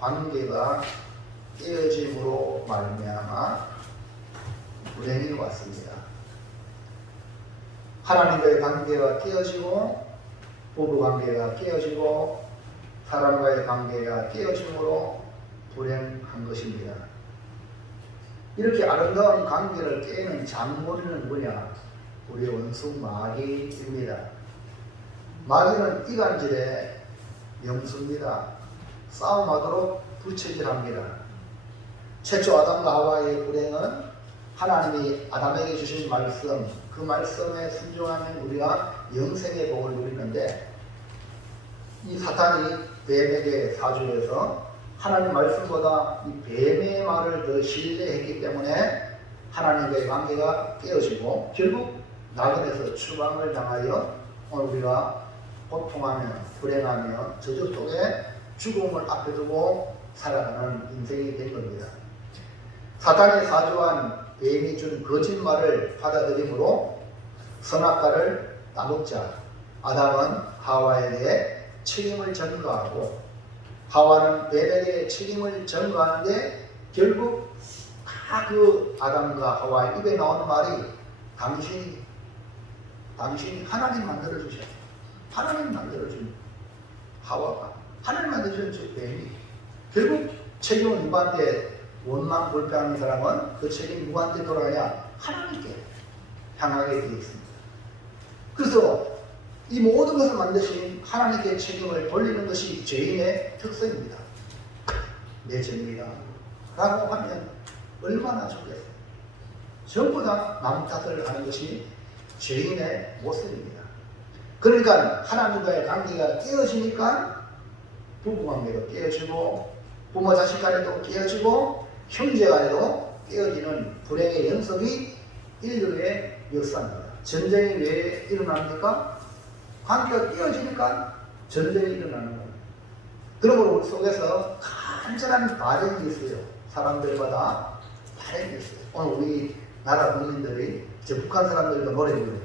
관계가 깨어짐으로 말미암아 불행이 왔습니다. 하나님과의 관계가 깨어지고 부부관계가 깨어지고 사람과의 관계가 깨어짐으로 불행한 것입니다. 이렇게 아름다운 관계를 깨는 장모리는 뭐냐? 우리의 원수 마귀입니다. 마귀는 이간질의 명수입니다. 싸움하도록 부채질합니다. 최초 아담과 하와의 불행은 하나님이 아담에게 주신 말씀, 그 말씀에 순종하면 우리가 영생의 복을 누리는데, 이 사탄이 뱀에게 사주해서 하나님 말씀보다 이 뱀의 말을 더 신뢰했기 때문에 하나님과의 관계가 깨어지고 결국 낙원에서 추방을 당하여 오늘 우리가 고통하며 불행하며 저주 속에 죽음을 앞에 두고 살아가는 인생이 된 겁니다. 사탄이 사주한 뱀이 준 거짓말을 받아들임으로 선악과를 따먹자 아담은 하와에게 책임을 전가하고 하와는 뱀에게 책임을 전가하는데 결국 다 그 아담과 하와의 입에 나오는 말이 당신이 하나님 만들어주셨어. 하나님 만들어준 하와가 하나님 만들어준 뱀이 결국 책임은 누구한테 원망 불평하는 사람은 그 책임 누구한테 돌아가냐? 하나님께 향하게 되어 있습니다. 그래서 이 모든 것을 만드신 하나님께 책임을 돌리는 것이 죄인의 특성입니다. 내 죄입니다 라고 하면 얼마나 좋겠어요. 전부 다 남 탓을 하는 것이 죄인의 모습입니다. 그러니까 하나님과의 관계가 깨어지니까 부부관계도 깨어지고 부모 자식 간에도 깨어지고 형제 간에도 깨어지는 불행의 연속이 인류의 역사입니다. 전쟁이 왜 일어납니까? 관계가 깨어지니까 전쟁이 일어나는 겁니다. 그러므로 우리 속에서 간절한 바램이 있어요. 사람들마다 바램이 있어요. 오늘 우리 나라 국민들이 북한 사람들도 노래 부르요.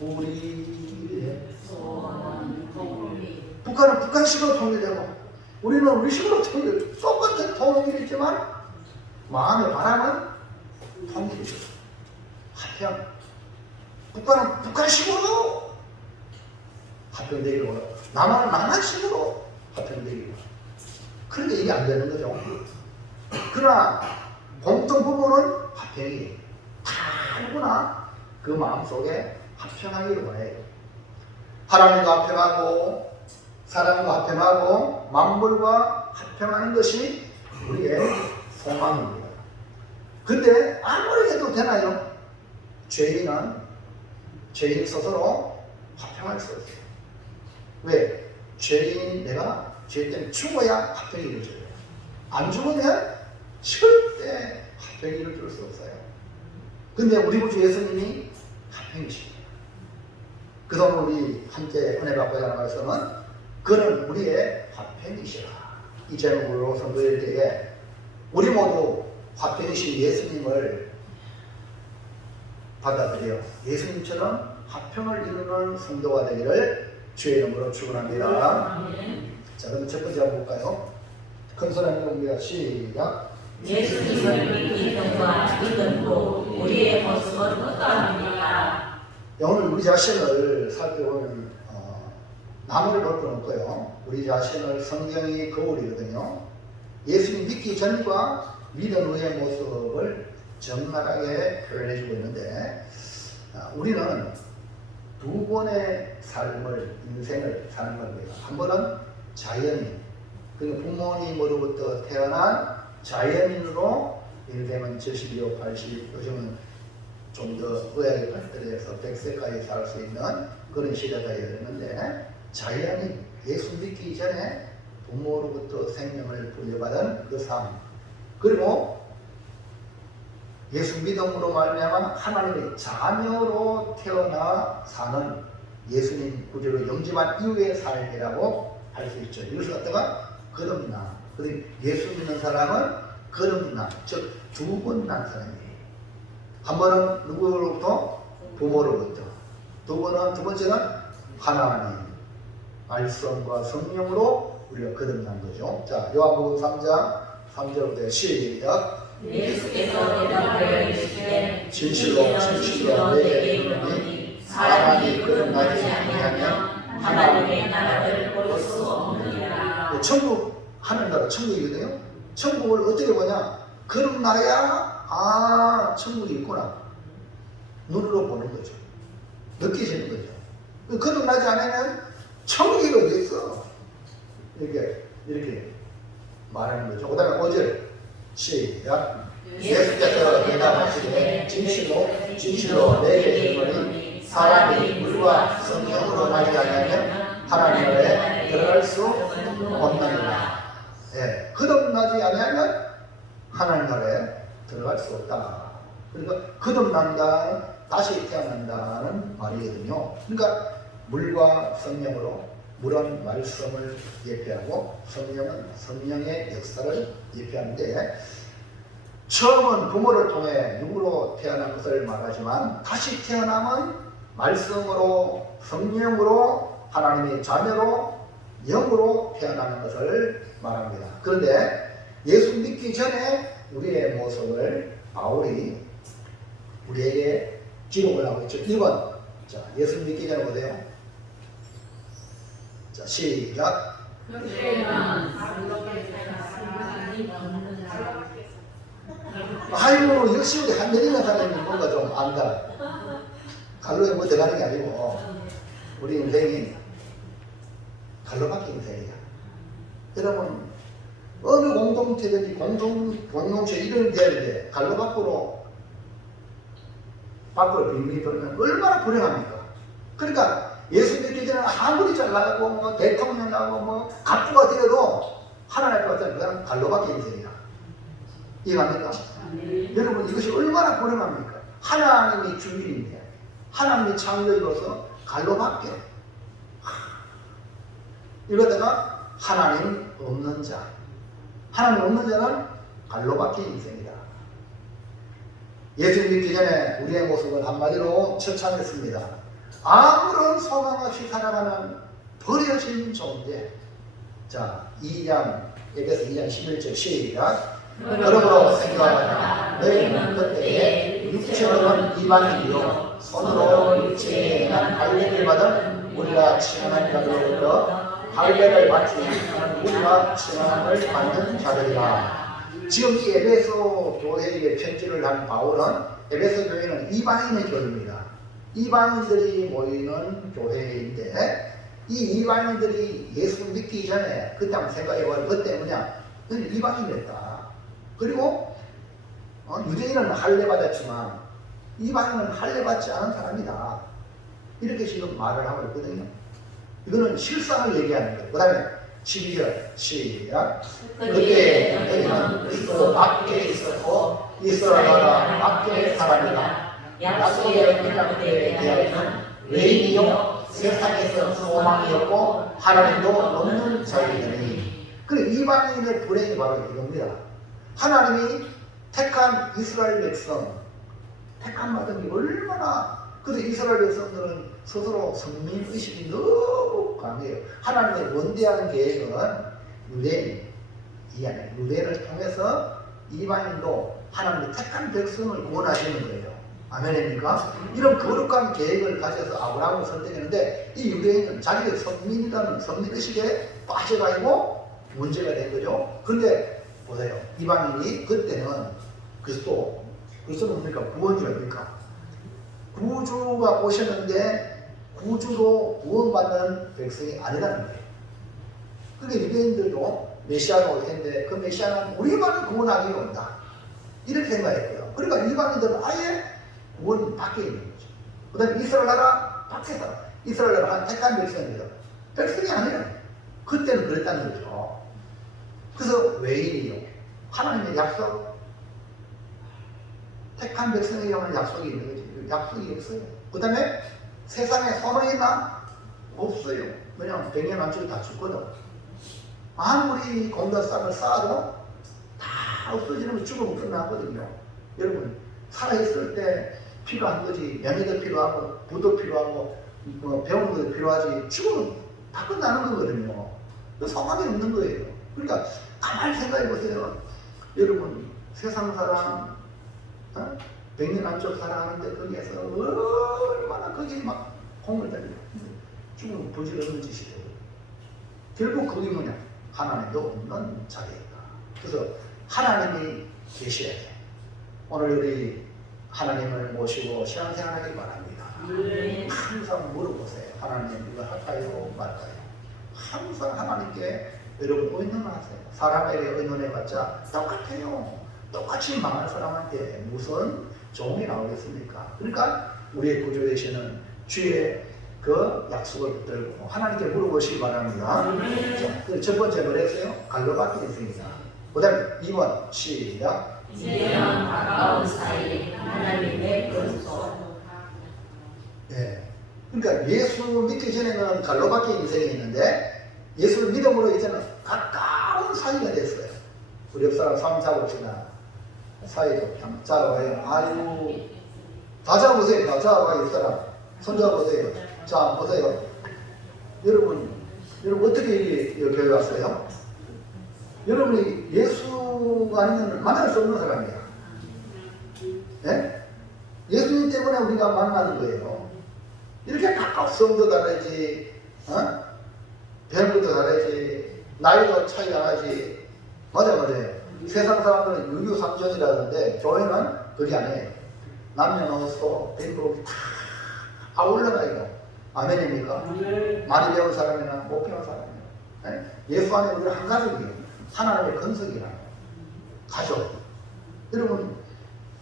우리의 소원 통일. 북한은 북한식으로 통일되고 우리는 우리식으로 통일. 똑같은 통일이지만 마음의 바람은 통일이죠. 하평. 북한은 북한식으로 화평되기로, 남한은 남한식으로 화평되기로. 그런데 이게 안 되는 거죠. 그러나 공통 부모는 화평이 다 누구나 그 마음속에 화평하기를 원해요. 하나님과 화평하고 사람과 화평하고 만물과 화평하는 것이 우리의 소망입니다. 근데 아무리 해도 되나요? 죄인 스스로 화평할 수 없어요. 왜? 죄인 내가 죄 때문에 죽어야 화평이 이루어져요. 안 죽으면 절대 화평이 이루어질 수 없어요. 근데 우리 구주 예수님이 화평이십니다. 그동안 우리 함께 은혜 받고 자는 말씀은 그는 우리의 화평이시라. 이 제목으로 선도할 때에 우리 모두 화평이신 예수님을 받아들여 예수님처럼 화평을 이루는 성도가 되기를 주의 이름으로 축원합니다. 자, 그럼 첫 번째 한번 볼까요? 큰 소리 한번 봅니다. 시작. 예수님을 믿음과 믿음도 우리의 모습은 어떠합니까? 오늘 우리 자신을 살펴보면 남을 볼 건 없고요. 우리 자신을 성경이 거울이거든요. 예수님 믿기 전과 믿은 후의 모습을 적나라하게 표현해주고 있는데 우리는 두 번의 인생을 사는 겁니다. 한 번은 자연인, 그러니까 부모님으로부터 태어난 자연인으로 인생은 70이요, 80, 요즘은 좀 더 의학이 발달해서 100세까지 살 수 있는 그런 시대가 되었는데 자연인, 예수 믿기 전에 부모로부터 생명을 부여받은 그 삶, 그리고 예수 믿음으로 말미암아 하나님의 자녀로 태어나 사는 예수님 구주로 영접한 이후의 삶이라고 할 수 있죠. 이것을 갖다가 거듭남. 예수 믿는 사람은 거듭남, 즉 두 번 난 사람이에요. 한 번은 누구로부터? 부모로부터. 두 번째는 하나님 말씀과 성령으로 우리가 거듭난 거죠. 자, 요한복음 3장 3절부터 시작. 예수께서 대답하여 이르시되 진실로 진실로 내게 이르노니 사람이 거듭나지 아니하면 하나님의 나라를 볼 수 없느니라. 천국, 하늘나라 천국이거든요. 천국을 어떻게 보냐? 거듭나야 천국이 있구나. 눈으로 보는 거죠. 느끼시는 거죠. 거듭나지 않으면 천국이 어디 있어? 이렇게 말하는 거죠. 그 다음에 5절 시작. 예수께서 대답하시되 진실로 진실로 내게 이르노니 사람이 물과 성령으로 나지 않으면 하나님 나라에 들어갈 수 없느니라. 예, 거듭나지 않으면 하나님 나라에 들어갈 수 없다. 그러니까 거듭난다, 다시 태어난다는 말이거든요. 그러니까 물과 성령으로, 물은 말씀을 예표하고 성령은 성령의 역사를 예표하는데, 처음은 부모를 통해 육으로 태어난 것을 말하지만 다시 태어남은 말씀으로, 성령으로, 하나님의 자녀로, 영으로 태어나는 것을 말합니다. 그런데 예수 믿기 전에 우리의 모습을 바울이 우리에게 기록을 하고 있죠. 1번. 자, 예수 믿기 전에 보세요. 자, 시작. 아이고, 역시 우리 한여리는 사람이 뭔가 좀 안다. 갈로에 뭐 들어가는 게 아니고, 우리 인생이 갈로밖에 인생이야. 여러분, 어느 공동체든지 공동체 이름이 돼야 되는데, 갈로 밖으로 빙빙 돌면 얼마나 불행합니까? 그러니까 예수 믿기 전에 아무리 잘 나가고, 뭐 대통령하고, 뭐 갑부가 되어도 하나님 앞에 왔다는 그냥 갈로밖에 인생이야. 이해갑니까? 여러분, 이것이 얼마나 불행합니까? 하나님이 주인인데, 하나님이 창조주로서 갈로밖에. 이러다가 하나님 없는 자, 하나님 없는 자는 갈로밖에 인생이다. 예수 믿기 전에 우리의 모습은 한마디로 처참했습니다. 아무런 소망 없이 살아가는 버려진 존재. 자, 에베소 2장 11절 시작. 그러므로 생각하라. 너희는 그때에 육체로는 이방인이요 손으로 육체에 행한 할례를 받은 우리가 칭함한 자들로부터 할례를 받지 않은 우리가 칭함을 받는 자들이라. 지금 이 에베소 교회에 편지를 한 바울은, 에베소 교회는 이방인의 교회입니다. 이방인들이 모이는 교회인데, 이 이방인들이 예수 믿기 전에 그때 한번 생각해봐요. 그때 뭐냐? 이방인이었다. 그리고 유대인은 할례 받았지만 이방인은 할례 받지 않은 사람이다. 이렇게 지금 말을 하고 있거든요. 이거는 실상을 얘기하는 거예요. 그 다음에 12절 시작. 그때 너희는 그리스도 밖에 있었고 이스라엘 나라 밖에 사람이라. 약속의 언약에 대하여는 외인이요 세상에서 소망이 없고 하나님도 없는 자이더니. 그 이방인의 불행이 바로 이겁니다. 하나님이 택한 이스라엘 백성, 택한 받은 게 얼마나, 그래서 이스라엘 백성들은 스스로 성민의식이 너무 강해요. 하나님의 원대한 계획은 유대인을 통해서 이방인도 하나님의 택한 백성을 구원하시는 거예요. 아멘입니까? 이런 거룩한 계획을 가져서 아브라함을 선택했는데, 이 유대인은 자기의 선민이라는 선민의식에 빠져가지고 문제가 된 거죠. 그런데 보세요. 이방인이 그때는 그리스도는 뭡니까? 구원주입니까? 구주가 오셨는데 구주로 구원받는 백성이 아니라는 거예요. 그러니까 유대인들도 메시아가 올 텐데 그 메시아는 우리만 구원하기 온다. 이렇게 생각했고요. 그러니까 이방인들은 아예 구원 밖에 있는 거죠. 그 다음에 이스라엘 나라 밖에 살아. 이스라엘 나라 택한 백성입니다. 백성이 아니에요. 그때는 그랬다는 거죠. 그래서 외인이요. 하나님의 약속, 택한 백성에게만 약속이 있는 거지. 약속이 없어요. 그 다음에 세상에 소망이 있나? 없어요. 왜냐하면 100년 안쪽에 다 죽거든. 아무리 공덕상을 쌓아도 다 없어지는 거, 죽으면 끝나거든요. 여러분, 살아있을 때 필요한 거지. 연애도 필요하고 부도 필요하고 배우는 것도 필요하지. 죽으면 다 끝나는 거거든요. 소망이 없는 거예요. 그러니까 가만히 생각해 보세요. 여러분 세상 사람 100년 안쪽 살아가는데 거기에서 얼마나 거기 막 공을 들이고 죽으면 부질없는 짓이 되고 결국 거기 뭐냐 하나님도 없는 자리였다. 그래서 하나님이 계셔야 돼. 오늘 우리 하나님을 모시고 신앙생활하기 바랍니다. 항상 물어보세요. 하나님 이거 할까요 말까요? 항상 하나님께 여러분 의논하세요. 사람에게 의논해봤자 똑같아요. 똑같이 망할 사람한테 무슨 종이 나오겠습니까? 그러니까 우리의 구주 되시는 주의 그 약속을 붙들고 하나님께 물어보시기 바랍니다. 자, 그 첫 번째 뭐랬어요? 갈로받기 있습니다. 그 다음에 2번 시작. 이제는 가까운 사이 하나님의 근소. 예. 그러니까 예수 믿기 전에는 갈로받기 인생이 있는데 예수를 믿음으로 이제는 가까운 사이가 됐어요. 우리 옆 사람 삶 잡읍시다. 사이도 참 잡아봐요. 아이고 다 잡아보세요. 다 잡아봐요. 옆 사람 손 잡아보세요. 자 보세요. 여러분 어떻게 여기 교회 왔어요? 여러분이 예수가 아니면 만날 수 없는 사람이야. 예? 예수님 때문에 우리가 만나는 거예요. 이렇게 가까운 성도 다르지, 별부도 다르지, 나이도 차이 안 하지. 맞아요. 세상 사람들은 유유상전이라는데 교회는 그게 아니에요. 남녀노소 뱀으로 다 올라가요. 아멘입니까? 많이 배운 사람이나 못 배운 사람이나 예수 안에 우리는 한 가족이에요. 하나님의 건석이라는 가족. 여러분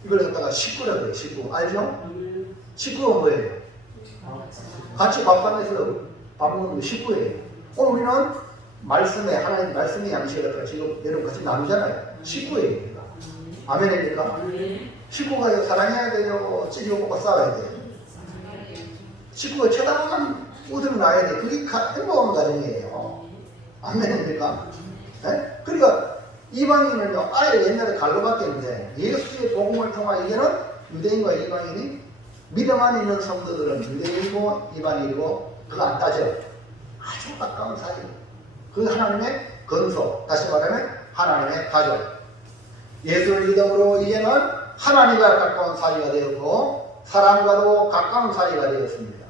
이걸 갖다가 식구라고 해요. 식구 알죠? 식구가 뭐예요? 같이 밥상에서 밥 먹는 식구예요. 오늘 우리는 말씀에 하나님 말씀의 양식을 갖다가 지금 여러분 같이 나누잖아요. 식구예요. 우리가. 아멘입니까? 식구가 사랑해야 돼요. 찌개고 볶아 싸워야 돼요. 식구가 쳐다보면 웃음이 나야 돼. 그게 행복한 가정이에요. 아멘입니까? 네? 그러니까 이방인은요 아예 옛날에 갈로받겠는데 예수의 복음을 통한 이제는 유대인과 이방인이 믿음 안에 있는 성도들은 유대인이고 이방인이고 그거 안 따져. 아주 가까운 사이. 그 하나님의 건소, 다시 말하면 하나님의 가족. 예수를 믿음으로 이제는 하나님과 가까운 사이가 되었고 사람과도 가까운 사이가 되었습니다.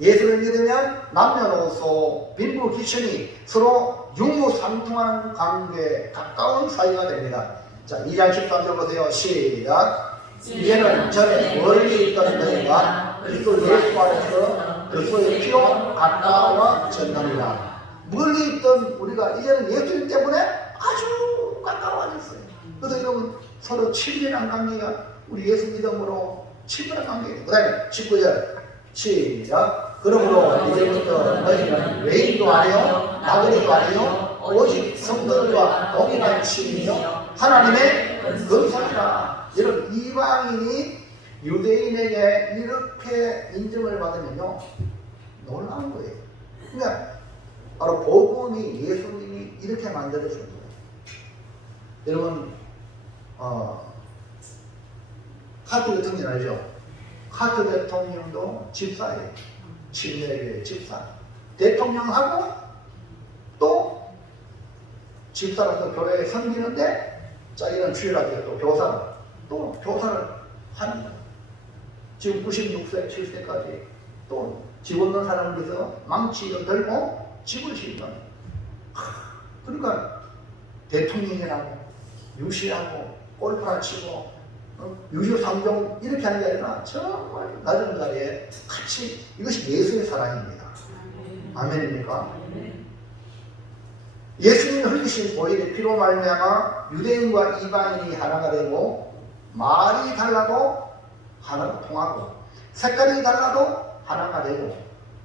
예수를 믿으면 남녀노소 빈부귀천이 서로 유무상통한 관계, 가까운 사이가 됩니다. 자, 2장 13절 보세요. 시작. 이제는 전에 멀리 있던 너희가 그리스도 예수 안에서 그리스도의 피로 가까워졌느니라. 멀리 있던 우리가 이제는 예수님 때문에 아주 가까워졌어요. 그래서 여러분 서로 친밀한 관계가 우리 예수 믿음으로 친밀한 관계예요. 그 다음에 19절 시작. 그러므로 이제부터 너희는 외인도 아니요 나그네도 아니요 오직 성도들과 동일한 친이요 하나님의 근손이라. 여러분 이방인이 유대인에게 이렇게 인정을 받으면요 놀라운 거예요. 그러니까 바로 복음이 예수님이 이렇게 만들어준 거예요. 여러분 카트 대통령 알죠? 카트 대통령도 집사예요. 침례교회 집사. 대통령하고 또 집사라서 교회에 섬기는데 자기는 주일학교 또 교사를 또 교사를 하는 거예요. 지금 96세, 7세까지 또 집 없는 사람을 위해서 망치를 들고 집을 짓는 거예요. 그러니까 대통령이라고 유시하고 골프나 치고 유유상종 이렇게 하는 게 아니라 정말 낮은 자리에 같이 이것이 예수의 사랑입니다. 아멘입니까? 예수님이 흘리신 보혈의 피로 말미암아 유대인과 이방인이 하나가 되고 말이 달라도 하나가 통하고 색깔이 달라도 하나가 되고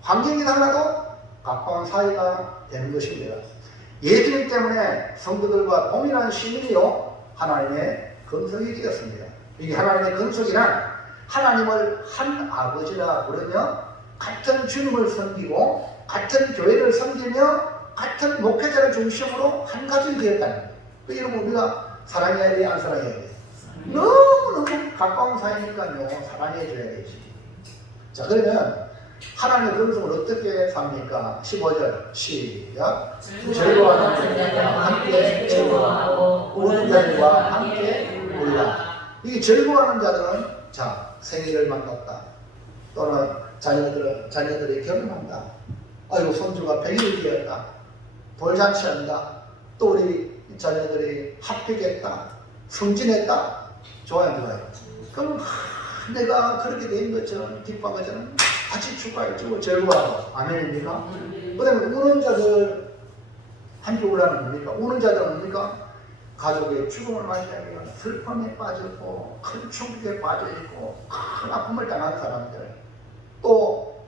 환경이 달라도 가까운 사이가 되는 것입니다. 예수님 때문에 성도들과 동일한 시민이요 하나님의 근석이 되었습니다. 이게 하나님의 근석이란 하나님을 한 아버지라 부르며 같은 주님을 섬기고 같은 교회를 섬기며 같은 목회자를 중심으로 한 가족이 되었다는 거예요. 그 여러분 우리가 사랑해야 돼, 안 사랑해야 돼? 너무너무 가까운 사이니까요 사랑해줘야 되지. 자 그러면 하나님의 근성을 어떻게 삽니까? 15절 시작. 즐거워하는 자들과 함께 즐거워하고 우는 자들과 함께 울라. 이 즐거워하는 자들은 자 생일을 만났다. 또는 자녀들이 결혼한다. 아이고 손주가 100일이 되었다. 돌잔치한다. 또 우리 자녀들이 합격했다. 승진했다. 좋아요, 좋아요. 그럼 내가 그렇게 된 것처럼 기뻐한 것처럼 같이 축하해주고 즐거워하고 아멘입니까? 그 다음에 우는 자들 함께 울라는 겁니까? 우는 자들은 뭡니까? 가족의 죽음을 맞이하면 슬픔에 빠졌고 큰 충격에 빠져있고 큰 아픔을 당한 사람들 또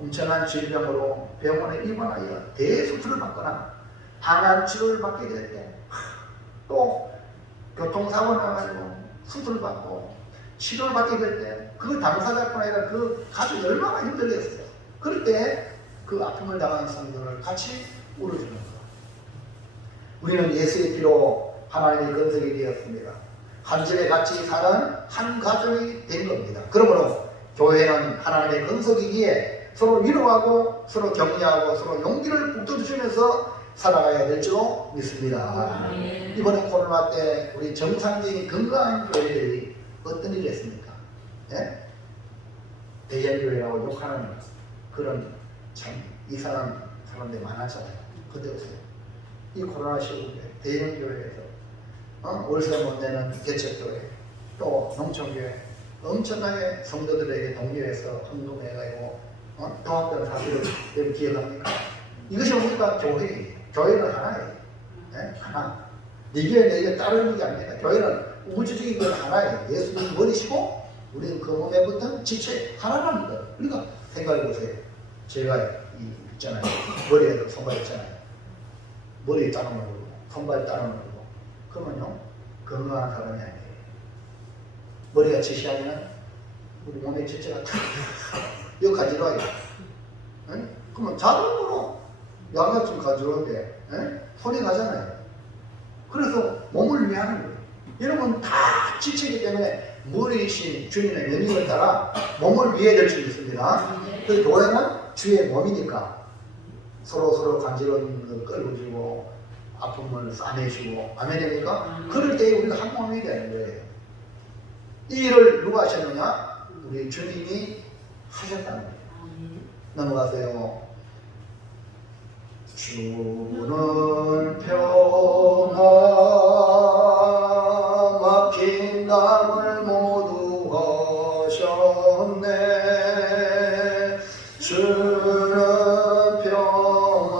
엄청난 질병으로 병원에 입원하여 대수술을 받거나 항암 치료를 받게 될 때 또 교통사고 나가지고 수술받고 치료를 받게 될 때 그 당사자뿐 아니라 그 가족이 얼마나 힘들겠어요. 그럴 때 그 아픔을 당한 성도를 같이 울어주는 것. 우리는 예수의 피로 하나님의 건설이 되었습니다. 한 집에 같이 사는 한 가족이 된 겁니다. 그러므로 교회는 하나님의 건설이기에 서로 위로하고 서로 격려하고 서로 용기를 북돋우시면서 살아가야 될 줄로 믿습니다. 이번에 코로나 때 우리 정상적인 건강한 교회들이 어떤 일을 했습니까? 예? 대형교회라고 욕하는 그런 참 이상한 사람들이 많았잖아요. 그때 보세요. 이 코로나 시국에 대형교회에서 월세 못 내는 개척교회 또 농촌교회 엄청나게 성도들에게 독려해서 헌금해가지고 도왔던 사실을 여러분 기억합니까? 이것이 뭡니까? 교회예요. 교회는 하나예요. 네? 하나. 네 교회 내 교회 따르는 게 아닙니다. 교회는 우주적인 건 하나예요. 예수님이 머리시고 우리는 그 몸에 붙은 지체 하나랍니다. 그러니까 생각해 보세요. 제가 있잖아요. 머리에도 손발 있잖아요. 머리에 따는 거고 손발 따는 거고 그러면요 건강한 사람이 아니에요. 머리가 지시하면 우리 몸의 지체가 탁 이거 가지러 와요. 그러면 자동으로 약을 좀 가져오는데 손이 가잖아요. 그래서 몸을 위하는 거예요. 여러분 다 지치기 때문에 머리이신 주님의 명령을 따라 몸을 위해야 될 수 있습니다. 그 교회는 주의 몸이니까 서로 간지러운 걸 끌어주고 아픔을 싸매주고 아멘입니까? 그럴 때 우리가 한 몸이 되는 거예요. 이 일을 누가 하셨느냐? 우리 주님이 하셨다는 거예요. 넘어가세요. 주는 평화 막힌 담을 모두 하셨네. 주는 평화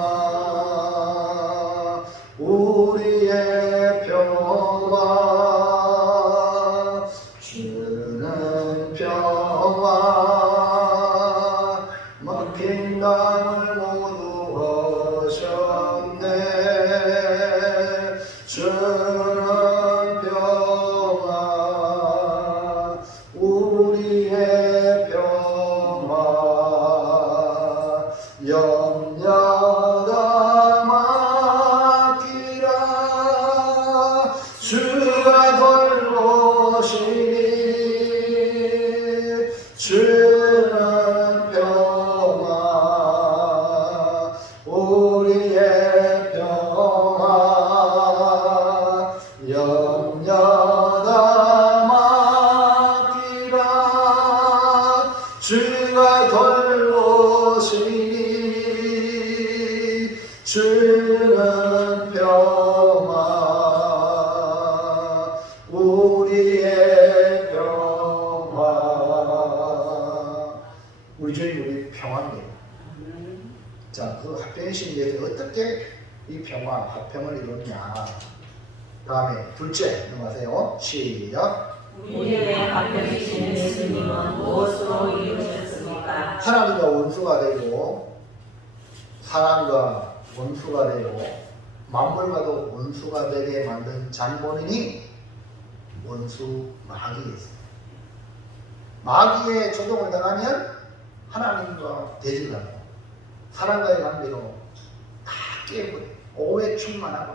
우리의 평화 주는 평화 막힌 담을 모두 하셨네. 주는 평화 우리의 평화 염려가 맡기라. 주가 돌보시니 주는 평화 우리의 평화 염려가 맡기라. 주가 돌보시니 주는 평화 우리의 평화. 우리 주님 우리 평화입니다. 자, 그 합평이신 예수 어떻게 이 평화 합평을 이루느냐. 다음에 둘째 넘어가세요. 시작. 우리의 합평이신 예수님은 무엇으로 이루셨습니까? 하나님과 원수가 되고 사람과 원수가 되고 만물과도 원수가 되게 만든 장본인이 원수 마귀였어요. 마귀의 조종을 당하면 하나님과 대질하고 사람과의 관계로 다 깨버려요. 오해 충만하고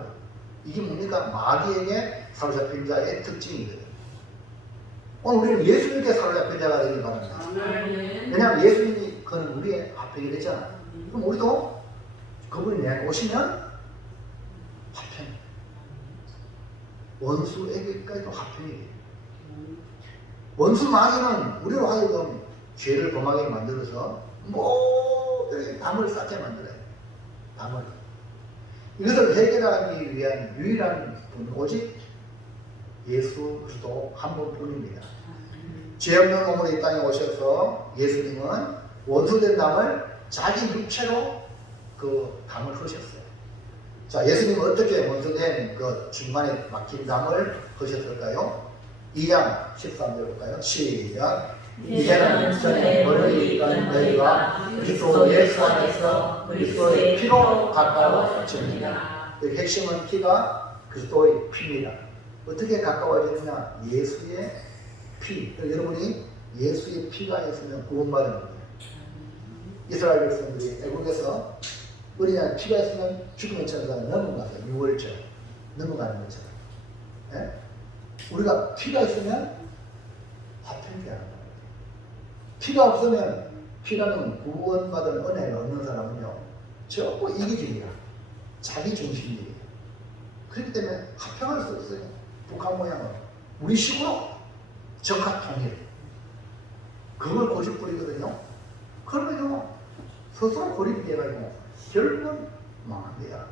이게 뭡니까? 마귀에게 사로잡힌 자의 특징이거든요. 오늘 우리는 예수님께 사로잡힌 자가 되길 바랍니다. 왜냐하면 예수님이 그는 우리의 화평이 되잖아. 그럼 우리도 그분이 내게 오시면 화평, 원수에게까지도 화평이 돼요. 원수 마귀는 우리로 하여금 죄를 범하게 만들어서 모든 담을 쌓게 만들어요. 담을. 이것을 해결하기 위한 유일한 분, 오직 예수 그리스도 한 분뿐입니다. 죄 없는 몸으로 이 땅에 오셔서 예수님은 원수된 담을 자기 육체로 그 담을 허셨어요. 자, 예수님은 어떻게 원수된 그 중간에 막힌 담을 허셨을까요? 2장 13절 볼까요? 시작. 이제는 전에 멀리 있던 너희가 그리스도 예수 안에서 그리스도의 피로 가까워졌습니다. 그 핵심은 피가 그리스도의 피입니다. 어떻게 가까워지느냐? 예수의 피. 여러분이 예수의 피가 있으면 구원받은 겁니다. 이스라엘 백성들이 애국에서 어린양 피가 있으면 죽음의 천사가 넘어가서 6월절 넘어가는 것처럼, 예? 우리가 피가 있으면 화평케 하는 거예요. 피가 없으면, 피라는 구원받은 은혜가 없는 사람은요, 전부 이기주의야. 자기 중심이에요. 그렇기 때문에 화평할 수 없어요. 북한 모양은 우리 식으로 적합 통일, 그걸 고집부리거든요. 그러면요 스스로 고립이 돼가지고 결국은 망한대요.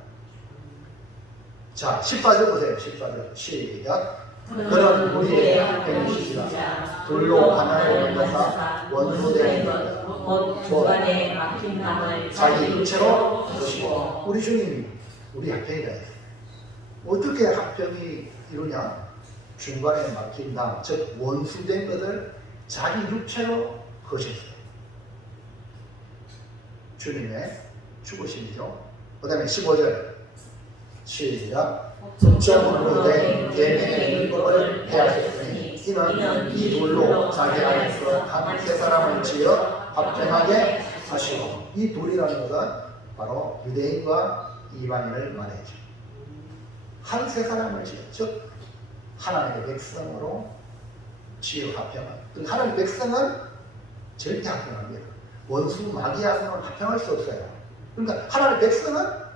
자, 14절 보세요. 14절 시작. 그런 우리의 화평이시라. 둘로 하나를 만나사 원수된 곧 중간에 막힌 담을 자기 육체로 보시고, 우리 주님이 우리 화평이다 했어요. 어떻게 화평이 이루냐? 중간에 막힌 담, 즉 원수된 것을 자기 육체로 거셨어요. 주님의 죽으심이죠. 그 다음에 15절 시작. 점으로 된 계명의 율법을 폐하셨으니 이는 이 둘로 자기 안에서 한 세 사람을 지어 합평하게 하시고, 이 둘이라는 것은 바로 유대인과 이방인을 말해죠. 한 세 사람을 지어, 즉 하나님의 백성으로 지어 합평한. 하나님의 백성은 절대 합평합니다. 원수 마귀하고는 합평할 수 없어요. 그러니까 하나님의 백성은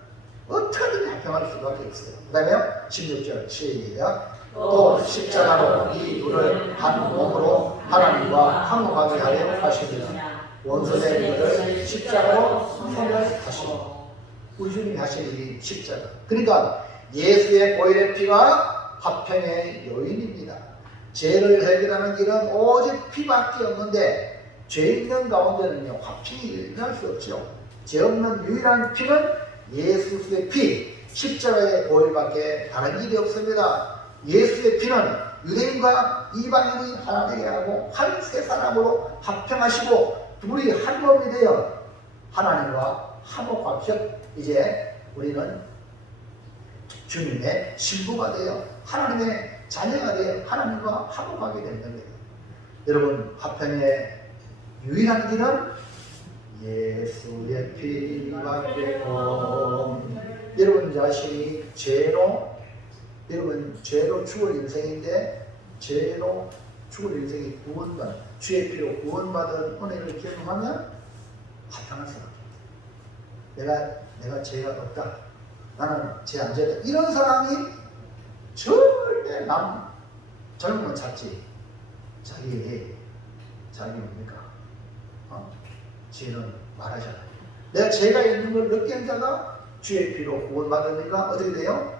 어떻게든 합평할 수밖에 없어요. 그 다음에 16절 시작. 또 십자가로 이 둘을 한 몸으로 하나님과 화목하게 하려 하시니라. 원수된 것을 십자가로 선별하시고, 우리 주님이 하신 일이 십자가. 그러니까 예수의 보혈의 피가 화평의 요인입니다. 죄를 해결하는 길은 오직 피밖에 없는데, 죄 있는 가운데는요 화평이 일어날 수 없죠. 죄 없는 유일한 피는 예수의 피, 십자가의 보혈밖에 다른 일이 없습니다. 예수의 피는 유대인과 이방인이 하나 되게 하고 한 세 사람으로 합평하시고 둘이 한 몸이 되어 하나님과 화목합격. 이제 우리는 주님의 신부가 되어 하나님의 자녀가 되어 하나님과 화목하게 되는 겁니다. 여러분, 화평의 유일한 길은 예수의 피밖에 없는, 여러분 자신이 죄로 죽을 인생인데, 죄로 죽을 인생이 구원받은, 주의 피로 구원받은 은혜를 경험하면 화평할 수 없다. 내가 죄가 없다, 나는 죄 안 지었다, 이런 사람이 절대 젊은 찾지. 자기 뭡니까? 죄는 말하잖아요. 내가 죄가 있는 걸 느낀 자가 주의 피로 구원받으니까 어떻게 돼요?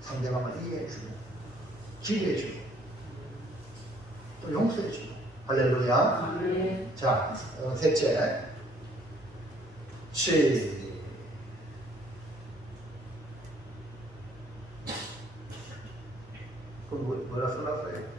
상대방을 이해해주고, 지혜해주고, 또 용서해주고. 할렐루야. 자, 셋째. 뭐라 써놨어요?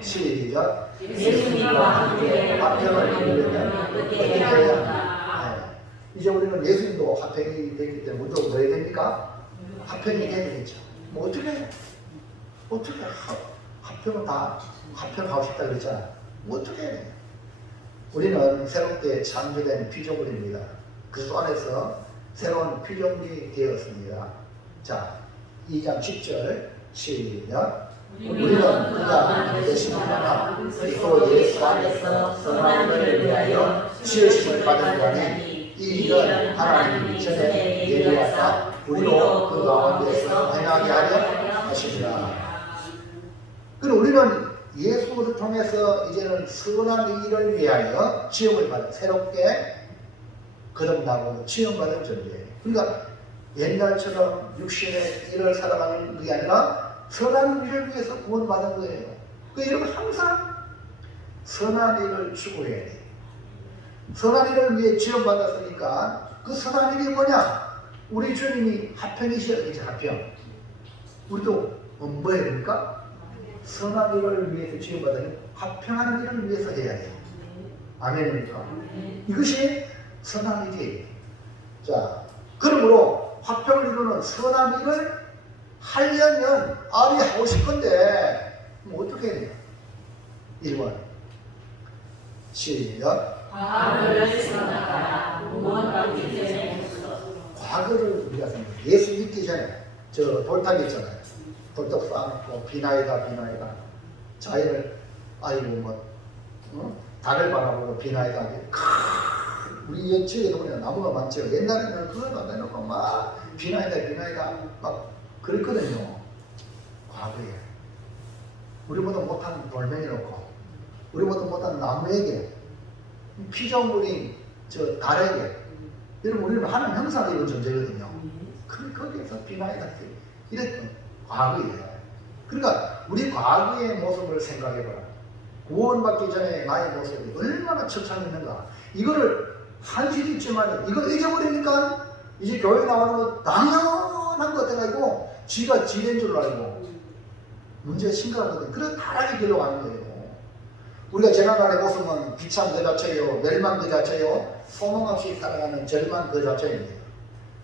시작. 예수님과 함께 화평을 이루려면 어떻게 해야 합니까? 이제 우리는 예수님도 화평이 되기 때문에 우리도 뭐 해야 됩니까? 화평이 돼야 되겠죠. 뭐 어떻게 화평은 다 화평하고 싶다 그랬잖아. 뭐 어떻게 해야 되냐? 우리는 새롭게 창조된 피조물입니다. 그리스도 안에서 새로운 피조물이 되었습니다. 자, 2장 10절 시작. 우리는 그가 되시니까 그리스도 예수 안에서 선한 일을 위하여 지으심을 받은 자니 이 일은 하나님이 전에 예비하사 우리로 그 가운데서 행하게 하려 하시니라. 그럼 우리는 예수를 통해서 이제는 선한 일을 위하여 지음을 받은 새롭게 거듭나고 지음받은 존재예요. 그러니까 옛날처럼 육신의 일을 살아가는 게 아니라 선한 일을 위해서 구원받은 거예요. 그 여러분 항상 선한 일을 추구해야 돼요. 선한 일을 위해 지원받았으니까 그 선한 일이 뭐냐? 우리 주님이 화평이셔야 되지, 화평. 우리도 뭐 해야 됩니까? 선한 일을 위해서 지원받으니 화평하는 일을 위해서 해야 돼요. 아멘입니까? 이것이 선한 일이에요. 자, 그러므로 화평을 이루는 선한 일을 하려면 하고 싶은데 뭐 어떻게 해야 돼요? 1번 시작. 과거를 생각하라. 무언가기 전에 과거를 우리가 생각해요. 예수 믿기 전에 저 돌탑 있잖아요. 돌탑 쌓아놓고 비나이다 자연을 아이고 뭐 달을 바라보고 비나이다 우리 지역에도 보면 나무가 많죠. 옛날에는 그걸 갖다 놓고 막 비나이다 막 그랬거든요. 과거에 우리보다 못한 돌멩이 놓고 우리보다 못한 나무에게 피조물인 저 달에게 여러분 우리는 하나님 형상을 입은 존재거든요. 거기에서 비나이다 이랬던 과거예요. 그러니까 우리 과거의 모습을 생각해봐라. 구원받기 전에 나의 모습이 얼마나 처참했는가. 이거를 한실이 있지만 이걸 잊어버리니까 이제 교회 나오는 거 당연한 것 같아가지고 지가 지된 줄 알고 문제가 심각하거든요. 그래서 타락의 길로 가는 거예요. 우리가 지난날의 모습은 비참 그 자체요, 멸망 그 자체요, 소망 없이 살아가는 절망 그 자체입니다.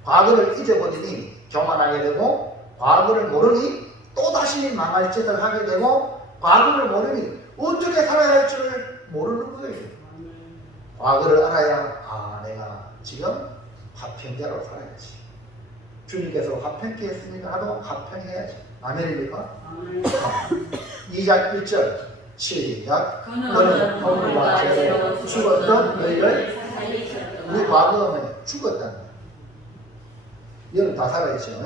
과거를 잊어버리니 교만하게 되고 과거를 모르니 또다시 망할 짓을 하게 되고 과거를 모르니 어떻게 살아야 할 줄 모르는 거예요. 과거를 알아야 내가 지금 화평자로 살아야지. 주님께서 화평케 했으니까 나도 화평해야지. 아멘입니까? 2장 1절 시작. 그는 허물과 죄로 죽었던 너희를 우리 과거는 죽었다는 거예요. 얘는 다 살아있죠.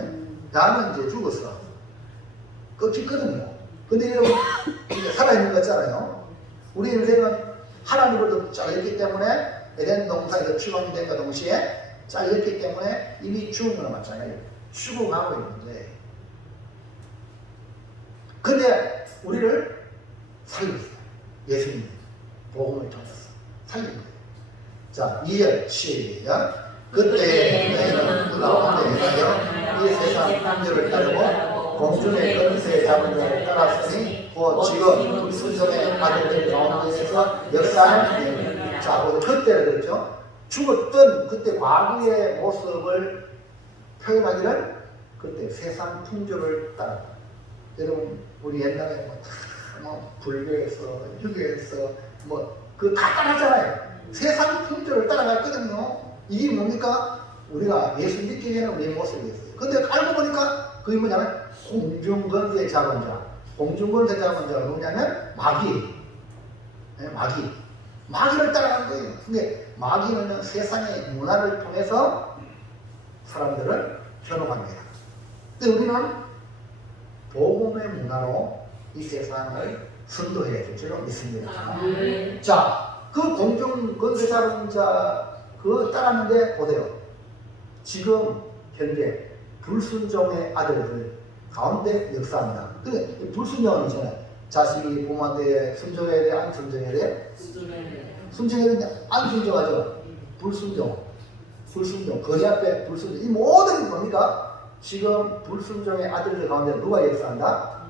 나는 이제 죽었어. 꺾였거든요. 근데 여러분 살아있는 거 있잖아요. 우리 인생은 하나님으로부터 잘렸기 때문에 에덴 동산에서 추방된과 동시에 잘렸기 때문에 이미 죽은 거나 마찬가지예요. 죽어가고 있는 거예요. 근데 우리를 살렸어요. 예수님 복음을 통해서 살린 거예요. 자, 2절 시작. 그때 너희는 그 가운데 행하여 이 세상 풍조를 따르고 공중의 권세 잡은 자를 따랐으니 곧 지금 불순종의 아들들 가운데에서 역사하는 자, 그때를 그랬죠. 죽었던 그때 과거의 모습을 표현하기를 그때 세상 풍조를 따랐다. 여러분 우리 옛날에 뭐 불교에서 유교에서 뭐 그 다 따랐잖아요. 세상 풍조를 따라갔거든요. 이게 뭡니까? 우리가 예수 믿기 전에 우리의 모습이었어요. 근데 알고 보니까 그게 뭐냐면 공중권세 잡은 자. 공중권세 잡은 자가 뭐냐면 마귀. 네, 마귀를 따라간 거예요. 근데 마귀는 세상의 문화를 통해서 사람들을 현혹합니다. 근데 우리는 복음의 문화로 이 세상을 선도해야 될 줄로 믿습니다. 자, 그 공중권세 잡은 자 그거 따랐는데 보세요. 지금 현재 불순종의 아들들 가운데 역사합니다. 근데 불순종은 있잖아요. 자식이 부모한테 순종해야 돼? 안 순종해야 돼? 순종해야 되는데 안 순종하죠. 불순종, 거지 앞에 불순종. 이 모든 게 뭡니까? 지금 불순종의 아들들 가운데 누가 역사한다?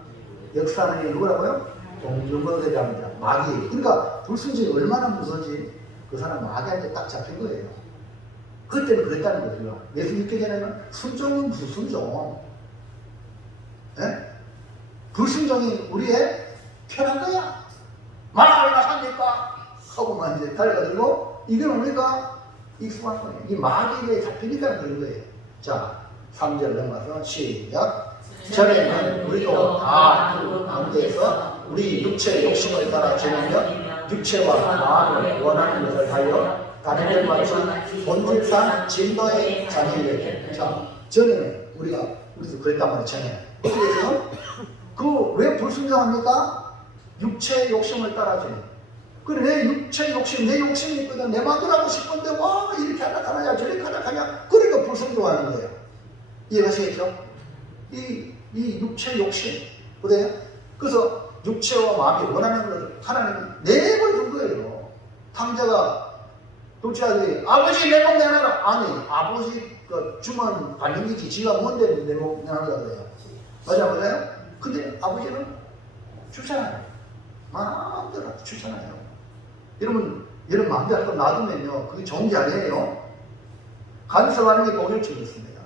역사하는 게 누구라고요? 공중권세 잡은 자, 마귀. 그러니까 불순종이 얼마나 무서운지 그 사람 마귀한테 딱 잡힌 거예요. 그때는 그랬다는 거죠. 예수 믿기 전에는 순종은 불순종. 예? 불순종이 우리의 편한 거야. 말을 합니까? 하고만 이제 달려들고, 이게 뭡니까? 익숙한 거예요. 이 마귀에 잡히니까 그런 거예요. 자, 3절 넘어가서 시작. 전에는 우리도 다 그 가운데에서 우리 육체의 욕심을 따라 지내며 육체와 마음을 원하는 것을 하여 다른 것같이 본질상 진노의 자녀에게. 자, 전에는 우리도 그랬단 말이에요. 전에 어떻게 해서 왜 불순종합니까? 육체의 욕심을 따라주는. 그래, 내 육체의 욕심, 내 욕심이 있거든. 내 마음대로 하고 싶은데 와 이렇게 하냐 저렇게 하냐. 그러니까 불순종하는 거예요. 이해하시겠죠? 이 육체 욕심, 그래요? 그래서 육체와 마음이 원하는 것을 하나님은 내버려 둔 거예요. 탕자가 둘째 아들이 아버지 내 목 내놔라. 아니, 아버지 그 주면 받는 거지. 지가 뭔데 내 목 내놔라 그래요. 맞아요? 근데 아버지는 주잖아요. 마음대로 주잖아요. 여러분 마음대로 놔두면요, 그게 좋은 게 아니에요. 간섭하는 게 복을 주겠습니다.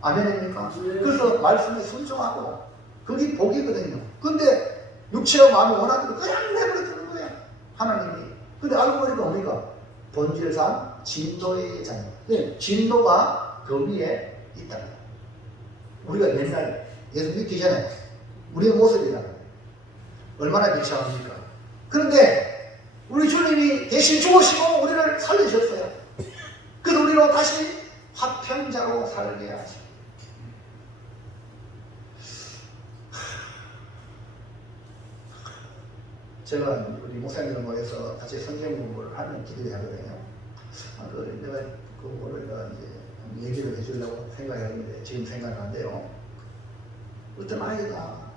아멘입니까? 그래서 말씀에 순종하고 그게 복이거든요. 근데 육체와 마음이 원하는 거 그냥 내버려 두는 거예요. 하나님이. 근데 알고 보니까 뭡니까? 본질상 진노의 자녀. 진노가 그 위에 있다는 거예요. 우리가 옛날 예수 믿기 전에 우리의 모습이라는 거예요. 얼마나 비참합니까? 그런데 우리 주님이 대신 죽으시고 우리를 살리셨어요. 그래서 우리로 다시 화평자로 살게 하시고. 제가 우리 목사님들 모여서 같이 성경 공부를 하는 기도를 하거든요. 내가 그거를 내가 이제 얘기를 해주려고 생각했는데 지금 생각하는데요. 어떤 아이가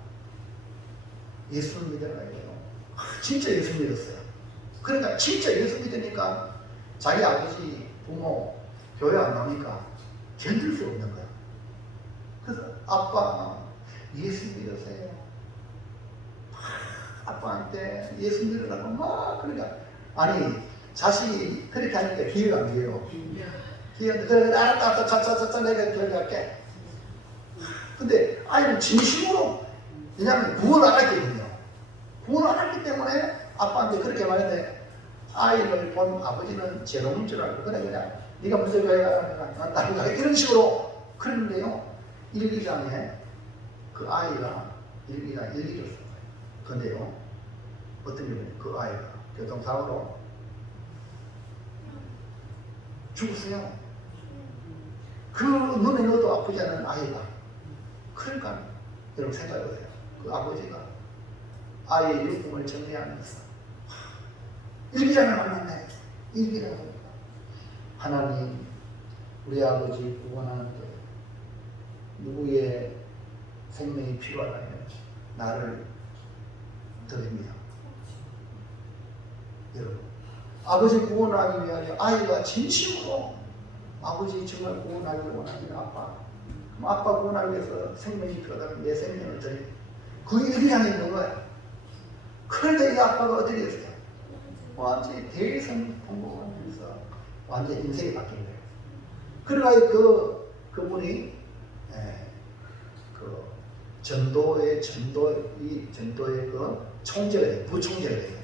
예수를 믿는 아이예요. 진짜 예수 믿었어요. 그러니까 진짜 예수 믿으니까 자기 아버지, 부모, 교회 안 나오니까 견딜 수 없는 거야. 그래서 아빠 예수 믿으세요. 아빠한테 예수 믿으라고 막 그러니까 아니 자식이 그렇게 하니까 기회가 안 돼요. 기회가 그래 알았다 차차차차 내가 결정할게. 근데 아이는 진심으로 왜냐하면 구원을 안 했거든요. 구원을 안 했기 때문에 아빠한테 그렇게 말했는데 아이를 본 아버지는 죄로운 줄 알고 그래 네가 무슨 교회가 이런 식으로 그랬는데요. 1, 2장에 그 아이가 1, 2장 1, 2절 썼어요. 근데요 어떤 경우에 그 아이가 교통사고로 죽었어요. 그 눈에 넣어도 아프지 않은 아이가. 그러니까 여러분 생각해보세요. 그 아버지가 아이의 육품을 정리하면서 일기장을 만났네. 일기장을 하나님 우리 아버지 구원하는데 누구의 생명이 필요하다면 나를 드립니다. 여러분 아버지 구원하기 위하여 아이가 진심으로 아버지 정말 구원하기를 원하는 아빠, 그럼 아빠 구원하기 위해서 생명이 필요하다면 내 생명을 드립니다. 그 일기장에 있는 거야. 그런데 이 아빠가 어떻게 했어요? 완전히 대성통곡을 하면서 완전히 인생이 바뀐 거예요. 그러니까 그분이 그 전도의 그 총재가 돼요. 부총재가 돼요.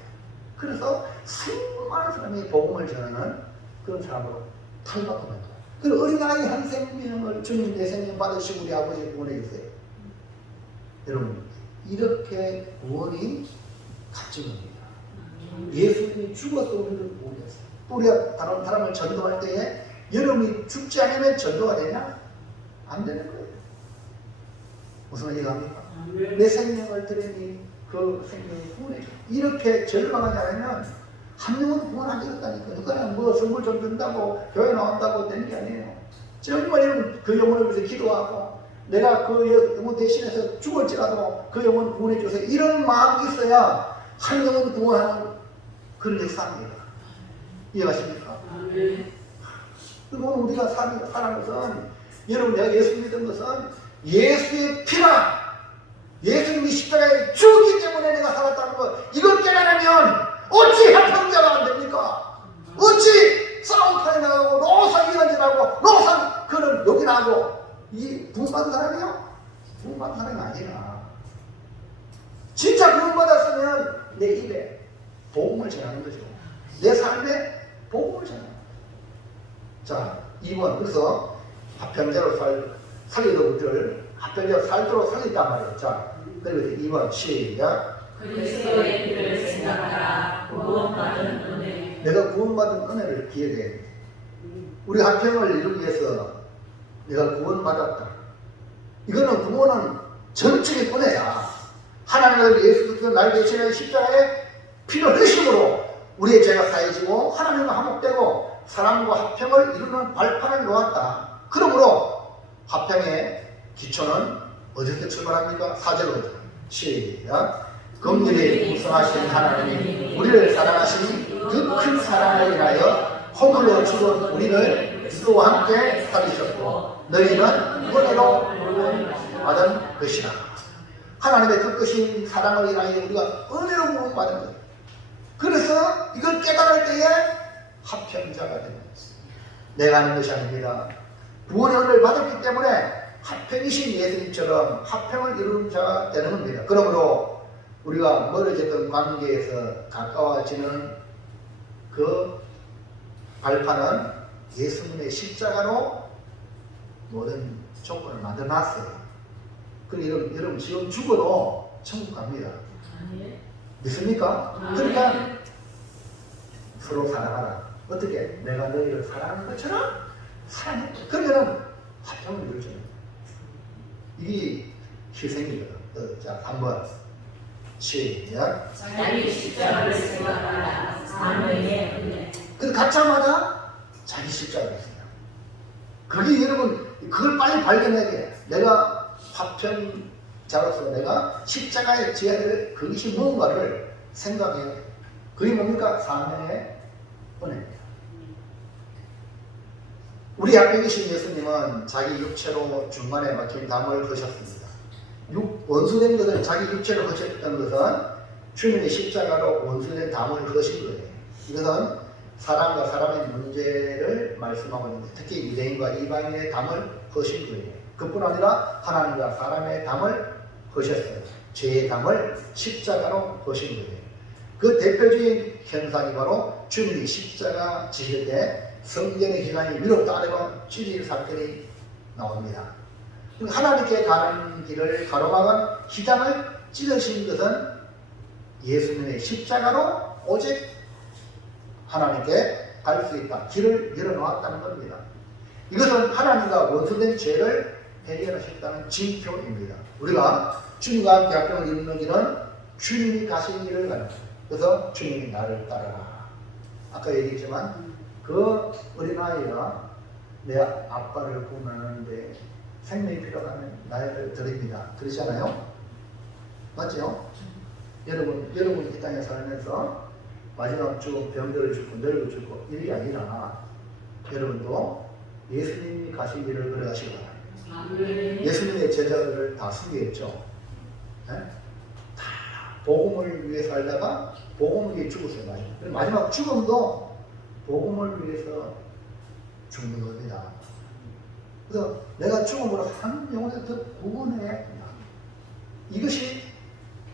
그래서 수많은 사람이 복음을 전하는 그런 사람으로 탈바꿈한 거예요. 그 어린아이 한 생명을 주님 내 생명 받으시고 우리 아버지 구원해 주세요. 여러분 이렇게 구원이 값진 겁니다. 예수님이 죽어서 우리를 구원했어요. 또 우리가 다른 사람을 전도할 때에 여러분이 죽지 않으면 전도가 되냐? 안 되는 거예요. 무슨 말인지 압니까? 내 생명을 드리니 그 생명을 구원해 줘. 이렇게 절망하지 않으면 한 명은 구원 안 되겠다니까. 누가는 뭐 선물 좀 준다고 교회 나온다고 되는 게 아니에요. 정말 여러분 그 영혼을 위해서 기도하고 내가 그 영혼 대신해서 죽을지라도 그 영혼 구원해 주세요. 이런 마음이 있어야 한 영혼 구원하는 그런 역사입니다. 이해하십니까? 그리고 우리가 사는 것은 여러분 내가 예수 믿은 것은 예수의 피가 예수님이 십자가에 죽었기 때문에 내가 살았다는 것 이걸 깨달으면 어찌 화평자가 안 됩니까? 어찌 싸움판에 나가고 노상 이간질하고 노상 그런 욕이나 하고 이 구원받은 사람이요? 구원받은 사람이 아니라 진짜 구원받았으면 내 입에 복음을 전하는 거죠. 내 삶에 복음을 전하는 거죠. 자 2번 그래서 화평자로 살리던 우리를 합병되어 살도록 살렸단 말이에요. 자, 그리고 2번 시작. 그리스도의 피를 생각하라. 구원받은 은혜. 내가 구원받은 은혜를 기억해. 우리 합평을 이루기 위해서 내가 구원받았다. 이거는 구원은 전적인 은혜야. 하나님을 예수 그리스도 나를 대신해 십자가에 피를 흘리심으로 우리의 죄가 사해지고 하나님과 화목되고 사랑과 합평을 이루는 발판을 놓았다. 그러므로 합평의 기초는 어떻게 출발합니까? 4절로 시작. 긍휼이 풍성하신 하나님이 우리를 사랑하시니 그 큰 사랑을 인하여 허물로 죽은 우리를 그리스도와 함께 살리셨고 너희는 은혜로 구원받은 것이라. 하나님의 그 크신 사랑을 인하여 우리가 은혜로 구원받은 것. 그래서 이걸 깨달을 때에 합평자가 되는 것입니다. 내가 하는 것이 아닙니다. 구원의 은혜를 받았기 때문에 합평이신 예수님처럼 합평을 이루는 자가 되는 겁니다. 그러므로 우리가 멀어졌던 관계에서 가까워지는 그 발판은 예수님의 십자가로 모든 조건을 만들어놨어요. 그리고 여러분 지금 죽어도 천국 갑니다. 믿습니까? 그러니까 서로 사랑하라. 어떻게? 내가 너희를 사랑하는 것처럼 사랑해. 그러면 합평을 이루잖아요. 이게 희생이거든. 자, 한번 시작. 자기 십자가를 생각하라. 사명의 은혜. 근데 갖자마자 자기 십자가를 했습니다. 그게 여러분 그걸 빨리 발견해야 돼. 내가 화평자로서 내가 십자가에 지어야 될 그것이 무언가를 생각해야 돼. 그게 뭡니까? 사명의 은혜입니다. 우리 앞에 계신 예수님은 자기 육체로 중간에 막힌 담을 거셨습니다. 원수된 것을 자기 육체로 거셨던 것은 주님의 십자가로 원수된 담을 거신 거예요. 이것은 사람과 사람의 문제를 말씀하고 있는데 특히 유대인과 이방인의 담을 거신 거예요. 그뿐 아니라 하나님과 사람의 담을 거셨어요. 죄의 담을 십자가로 거신 거예요. 그 대표적인 현상이 바로 주님이 십자가 지실 때 성전의 기관이 위로 따르고 찢어질 사건이 나옵니다. 하나님께 가는 길을 가로막은 기장을 찢으신 것은 예수님의 십자가로 오직 하나님께 갈 수 있다. 길을 열어놓았다는 겁니다. 이것은 하나님과 원수된 죄를 해결하셨다는 징표입니다. 우리가 주님과 함께 합평을 이루는 길은 주님이 가신 길을 가는 거예요. 그래서 주님이 나를 따르라. 아까 얘기했지만 그 어린아이가 내 아빠를 구원하는데 생명이 필요하다면 나를 드립니다. 그러잖아요? 맞죠? 여러분 이 땅에 살면서 마지막 주 병들을 죽고 늙어 죽고 이게 아니라 여러분도 예수님이 가신 길을 걸어가시기 바랍니다. 예수님의 제자들을 다 숨겼죠. 네? 다 복음을 위해 살다가 복음을 위해 죽었어요. 마지막 죽음도 복음을 위해서 죽는 겁니다. 그래서 내가 죽음으로 한 영혼을 더 구원해야 한다. 이것이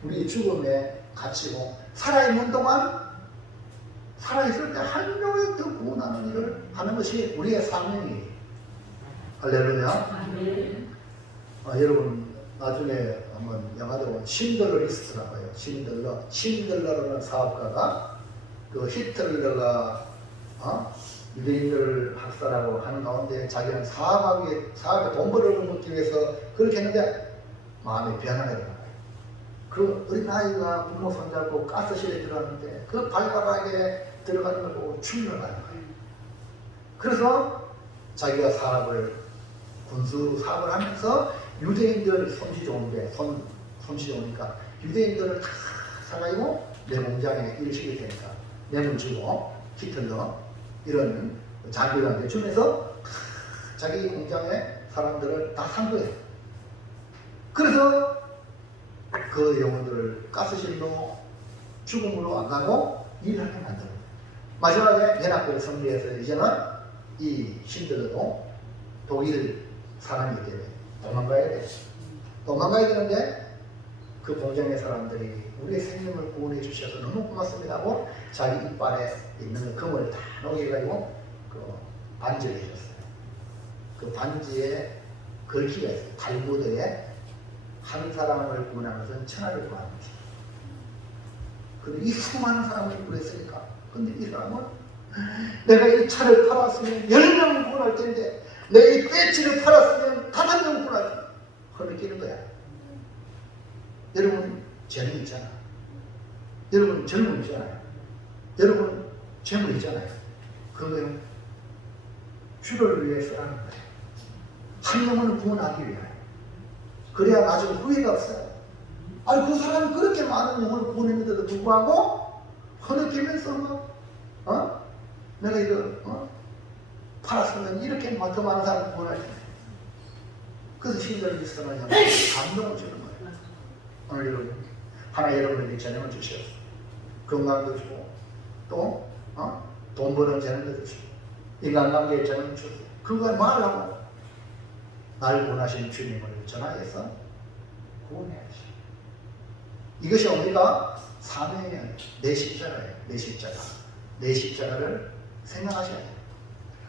우리 죽음의 가치고 살아있는 동안 살아있을 때 한 명을 더 구원하는 일을 하는 것이 우리의 사명이에요. 할렐루야. 여러분 나중에 한번 영화도 보면 신들러 리스트라고 해요. 신들러라는 사업가가 그 히틀러가 유대인들을 학살하고 하는 가운데 자기는 사업에 돈 벌어먹기 위해서 그렇게 했는데 마음의 변화가 일어나요. 그 어린아이가 부모 손잡고 가스실에 들어갔는데 그 발가락에 들어가는 걸 보고 충격을 받는 거예요. 그래서 자기가 군수 사업을 하면서 유대인들 솜씨 좋은데 솜씨 좋으니까 유대인들을 다 사가지고 내 공장에 일을 시킬 테니까 뇌물 주고 히틀러 이런 장교들한테 주면서 자기 공장에 사람들을 다 산 거예요. 그래서 그 영혼들을 가스실로 죽음으로 안 가고 일하게 만들어요. 마지막에 연합국을 성리해서 이제는 이 신들도 독일 사람이기 때문에 도망가야 돼요. 도망가야 되는데 그 공장의 사람들이 우리의 생명을 구원해 주셔서 너무 고맙습니다 하고 자기 이빨에 있는 금을 다 녹여가지고 그 반지를 해줬어요. 그 반지에 글귀가 있어요. 탈무드에 한 사람을 구원한 것은 천하를 구하는 것이다. 근데 이 수많은 사람을 구했으니까, 근데 이 사람은 내가 이 차를 팔았으면 10명 구원할 텐데 내가 이 배지를 팔았으면 5명 구원할 텐데 흐느끼는 거야. 여러분 재능 있잖아. 여러분 젊음 있잖아요. 여러분 재물 있잖아요. 그거는 주를 위해 쓰라는 거예요. 한 영혼을 구원하기 위하여. 그래야 나중에 후회가 없어요. 아니 그 사람이 그렇게 많은 영혼을 구원했는데도 불구하고 흐느끼면서 뭐 내가 이거 팔았으면 이렇게 더 많은 사람을 구원할 텐데. 그래서 신들을 있으면 감동을 주는 거예요. 오늘 여러분 하나 여러분에게 재능을 주시오. 건강도 주고 또 돈 버는 재능도 주시고 인간관계의 재능을 주시고 그걸 말하고 날 구원하신 주님을 전하여서 구원해야지. 이것이 뭡니까? 사명이에요. 내 십자가예요. 내 십자가. 내 십자가를 생각하셔야 돼요.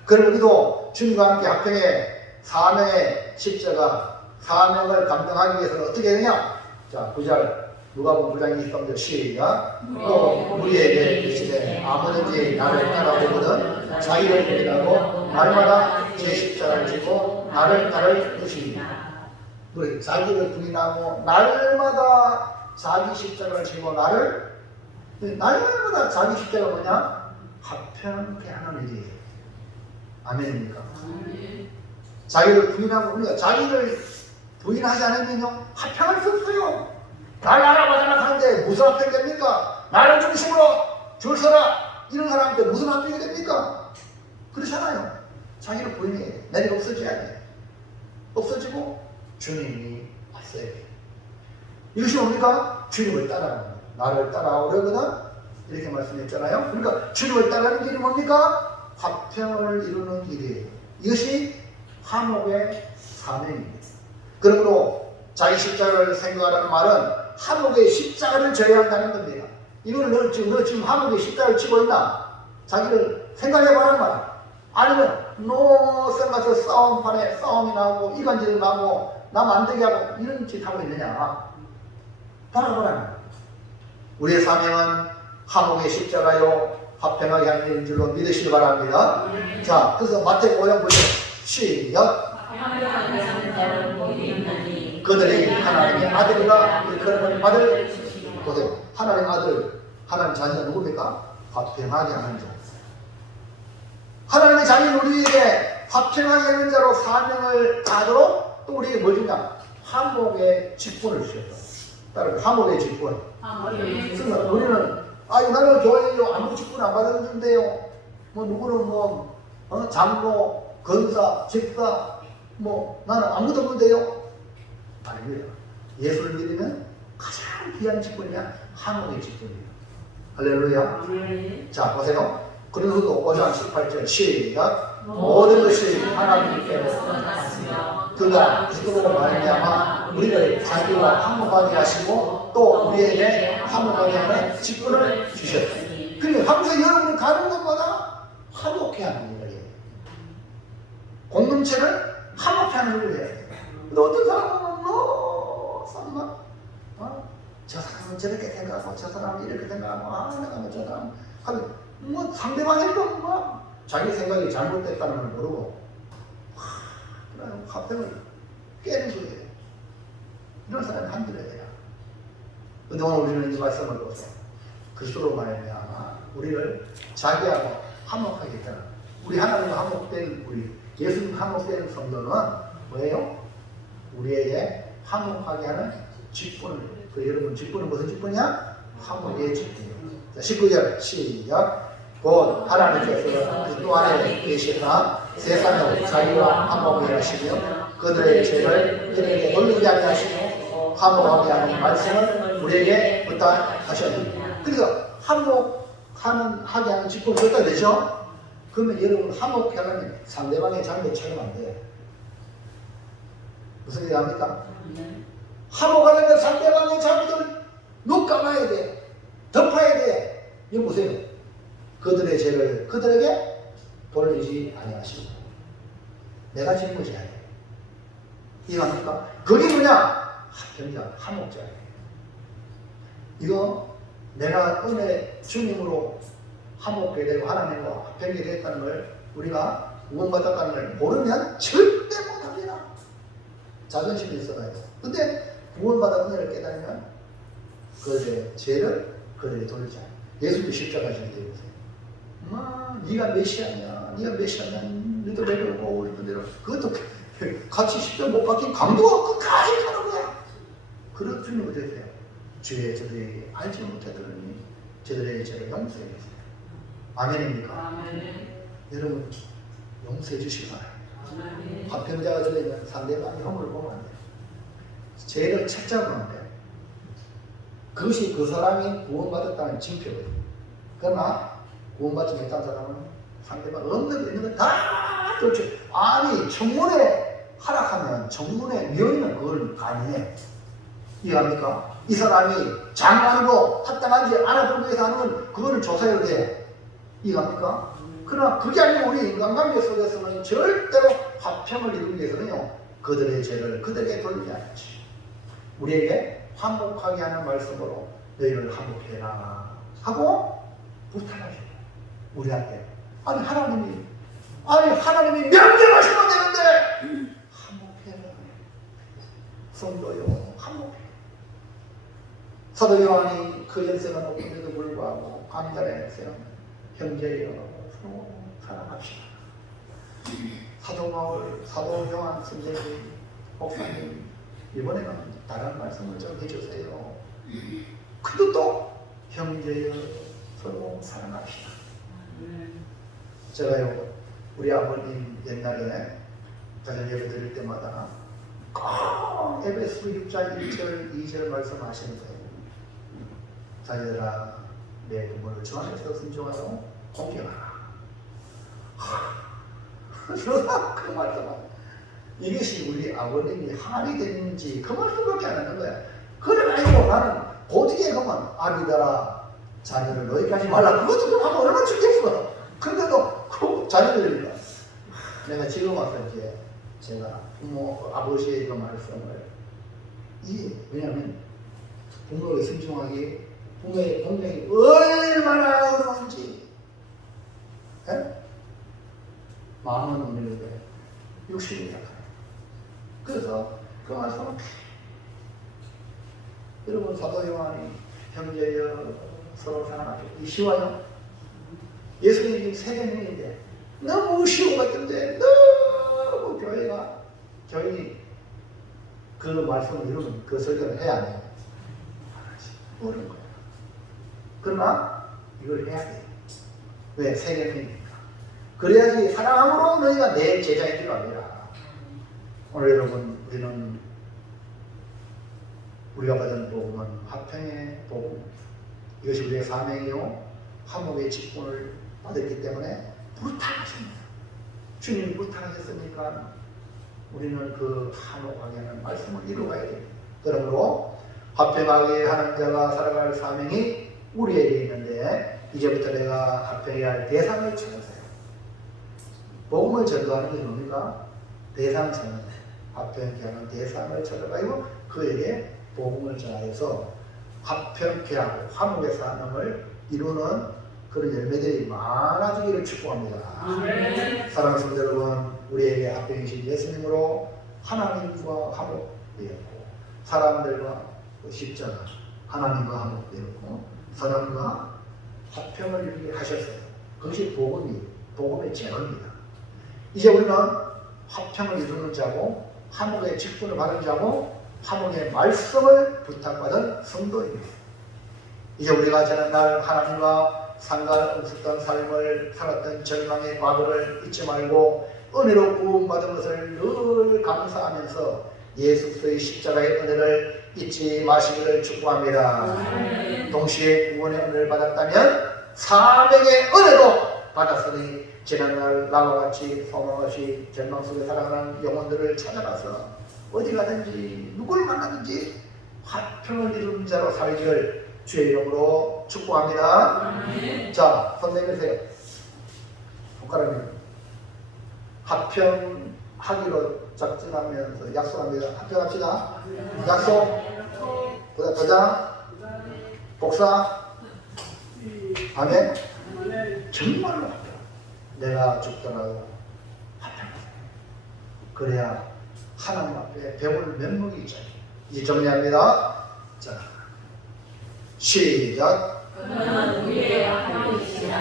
그럼 우리도 주님과 함께 합평의 사명의 십자가, 사명을 감당하기 위해서는 어떻게 해야 되냐? 자, 9절 누가복음 9장 23절 시작. 또 우리에게 이르시되 아무든지 나를 따라오거든 자기를 부인하고 날마다 제 십자가를 지고 나를 따를 것이니. 우리 자기를 부인하고 날마다 자기 십자가를 지고 날마다 자기 십자가가 뭐냐? 합평케 하는 일이에요. 아멘입니까? 자기를 부인하고 우리가 자기를 부인하지 않으면요 합평할 수 없어요. 날 알아봐달라 하는데 무슨 합평이 됩니까? 나를 중심으로 줄 서라 이런 사람한테 무슨 합평이 됩니까? 그렇잖아요. 자기를 부인해야 돼. 내가 없어져야 돼. 없어지고 주님이 왔어야 돼. 이것이 뭡니까? 주님을 따라가는 거예요. 나를 따라오려거든 이렇게 말씀했잖아요. 그러니까 주님을 따라가는 길이 뭡니까? 화평을 이루는 길이에요. 이것이 화목의 사명입니다. 그러므로 자기 십자가를 생각하라는 말은 화목의 십자가를 져야 한다는 겁니다. 이걸 너 지금 화목의 십자가를 치고 있나? 자기를 생각해보라는 말. 아니면 너 생각해서 싸움판에 싸움이 나고 이간질이 나고 남 안 되게 하고 이런 짓 하고 있느냐? 바라보라는 말. 우리의 사명은 화목의 십자가요 화평하게 하는 줄로 믿으시기 바랍니다. 자, 그래서 마태복음 5장 보세요. 시작. 그들이 하나님의 아들이라 일컬음을 받을. 보세요. 하나님의 아들, 하나님 자녀가 누굽니까? 화평하게 하는 자. 하나님의 자녀는 우리에게 화평하게 하는 자로 사명을 다하도록 또 우리에게 뭘 주냐? 화목의 직분을 주셨다. 따로 화목의 직분. 그래서 우리는 나는 교회에 아무 직분 안 받았는데요. 뭐 누구는 장로, 권사, 집사, 나는 아무도 없는데요. 아닙니다. 예수를 믿으면 가장 귀한 직분이야 화목의 직분이에요. 할렐루야. 자 보세요. 그래서도 5장 18절 시작. 모든 것이 하나님께로서 났으며 그가 그리스도로 말미암아 우리를 자기와 화목하게 하시고 또 우리에게 화목하게 하는 직분을 주셨어요. 그러니까 항상 여러분이 가는 곳마다 화목해 하는 일이에요. 공동체를 화목해 하는 일을 해야 돼요. 근데 어떤 사람은 저 사람은 저렇게 생각하고 저 사람은 이렇게 생각하고 내가 저 사람 하면 상대방이 또 자기 생각이 잘못됐다는 걸 모르고 화평을 깨는 거예요. 이런 사람이 한둘이 돼요. 근데 오늘 우리는 이 말씀을 보서 그리스도로 말미암아 우리를 자기하고 화목하게 했잖아. 우리 하나님과 화목된 우리 예수님 화목된 성도는 뭐예요? 우리에게 화목하게 하는 직분을. 여러분 직분은 무슨 직분이야? 화목의 직분이요. 자, 19절 시작. 곧 하나님께서 그리스도 안에 계시나 세상을 자기와 화목하게 하시며 그들의 죄를 그들에게 돌리지 아니하시고 화목하게 하는 말씀을 우리에게 부탁하셨습니다. 그래서 화목하게 하는 직분을 갖다 되죠? 그러면 여러분 화목하게 하면 상대방의 잘못 찾으면 안 돼요. 무슨 얘기 합니까? 화목하려면 상대방의 잘못을 눈 감아야 돼. 덮어야 돼. 이거 보세요. 그들의 죄를 그들에게 돌리지 아니하시고 내가 짊어져야 돼. 이해합니까? 그게 뭐냐? 합평자, 화목자예요. 이거 내가 은혜 주님으로 화목하게 되고 하나님과 합평이 됐다는 걸 우리가 구원받았다는 걸 모르면 절대 못합니다. 자존심이 있어야 돼요. 근데 구원받아 은혜를 깨달으면 그들의 죄를 그들의 돌자. 예수도 십자가 지게 되고 네가 메시아냐, 네가 메시아냐, 너도 내려오고 우리도 내려. 그것도 같이 십자가 못 박힌 강도가 끝까지 가는 거야. 그런 주님이 되세요. 주의 저들이 알지 못하더니 저들의 죄를 용서해 주세요. 아멘입니까? 아멘. 여러분 용서해 주시기 바랍니다. 화평자가 들리면 상대방이 허물을 보면 안 돼요. 죄를 책잡으면 안 돼요. 그것이 그 사람이 구원받았다는 징표거든요. 그러나 구원받지 못한 사람은 상대방 없는 거 있는 거 다 쫓죠. 아니 청문회 하락하면 청문회 위원이면 그걸 가능해. 이해합니까? 이 사람이 장난으로 합당한지 않았던 위해서 하는 그거는 조사해야 돼. 이해합니까? 그러나 그게 아니고 우리 인간관계 속에서는 절대로 화평을 이루기 위해서는요, 그들의 죄를 그들에게 돌리지 않지. 우리에게 화목하게 하는 말씀으로 너희를 화목해라 하고 부탁하시고 우리한테 아니 하나님이 명령하시면 되는데 화목해라. 성도요 화목해. 사도 요한이 그 연세가 높은데도 불구하고 감탄했어요. 형제여 서로 사랑합시다. 사도 바울, 사도 요한 선생님, 목사님 이번에는 다른 말씀을 좀 해주세요. 그도 또 형제여 서로 사랑합시다. 제가요 우리 아버님 옛날에 가정 예배 드릴 때마다 꼭 에베소 6장 1절 2절 말씀하시는 거예요. 자녀들아 내 부모를 주 안에서 순종하고 공경하라. 그 말씀 이것이 우리 아버님이 한이 됐는지 그 말씀밖에 안 하는 거야. 그래가지고 나는 어떻게 그러면 아비다라 자녀를 너희까지 말라. 그것도 좀 하면 얼마나 죽겠어. 근데도 그 자녀들이니까 내가 지금 와서 이제 제가 부모 아버지의 그 말씀을 이게 왜냐하면 부모의 순종하기 부모의 공경이 얼마나 어려운지 마음은 없는데 육신이 약해요. 그래서 그 말씀은 여러분 사도 요한이 형제여 서로 사랑하죠. 이 쉬워요? 예수님이 세계명인데 너무 쉬운 것 같은데 너무 교인이 그 말씀을 이루면 그 설교를 해야 돼요. 어려운 거예요. 그러나 이걸 해야 돼요. 왜? 세계명이니까. 그래야지 사랑함으로 너희가 내 제자인 줄 압니다. 오늘 여러분 우리가 받은 복음은 화평의 복음. 이것이 우리의 사명이요 화목의 직분을 받았기 때문에 부탁하십니다. 주님이 부탁하셨으니까 우리는 그 화목하게 하는 말씀을 이루어가야 됩니다. 그러므로 화평하게 하는 자가 살아갈 사명이 우리에게 있는데 이제부터 내가 화평해야 할 대상을 찾으세요. 복음을 전도하는 게 뭡니까? 대상을 찾는 화평케 하는 대상을 찾아가지고 그에게 복음을 전하여서 화평케 하고 화목의 사명을 이루는 그런 열매들이 많아지기를 축복합니다. 사랑하는 성도 여러분, 우리에게 화평이신 예수님으로 하나님과 화목되었고 사람들과 십자가 하나님과 화목되었고 사람과 화평을 이루게 하셨어요. 그것이 복음의 재능입니다. 이제 우리는 화평을 이루는 자고 화목의 직분을 받은 자고 화목의 말씀을 부탁받은 성도입니다. 이제 우리가 지난날 하나님과 상관없었던 삶을 살았던 절망의 과거를 잊지 말고 은혜로 구원받은 것을 늘 감사하면서 예수 그리스도의 십자가의 은혜를 잊지 마시기를 축복합니다. 동시에 구원의 은혜를 받았다면 사명의 은혜도 받았으니 지난날 나와 같이 소망 없이 절망 속에 살아가는 영혼들을 찾아가서 어디 가든지 누굴 만나든지 화평을 이루는 자로 살기를 주의 이름으로 축복합니다. 자, 손 내미세요. 손가락을 화평 하기로 작정하면서 약속합니다. 합격합시다. 약속. 도장. 복사. 아멘. 정말로 합격. 내가 죽더라도 합격하세요. 그래야 하나님 앞에 배울 면목이 있죠. 이제 정리합니다. 자, 시작. 그는 우리의 하나님이시라.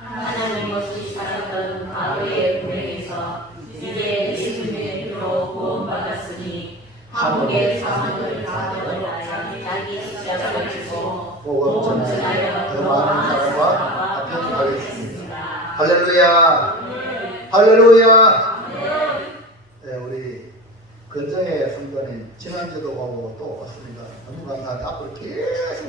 하나님 없이 살았던 과거의 불행에서 이제 예수님의 피로 구원받았으니 한국의 사상을 가져다가 자기 십자가를 지고 복음 전하여 더 많은 사람과 합격하겠습니다. 할렐루야. 할렐루야. 네, 우리 근정의 성도님 지난주도 오고 또 왔습니다. 너무 감사합니다. 앞으로 계속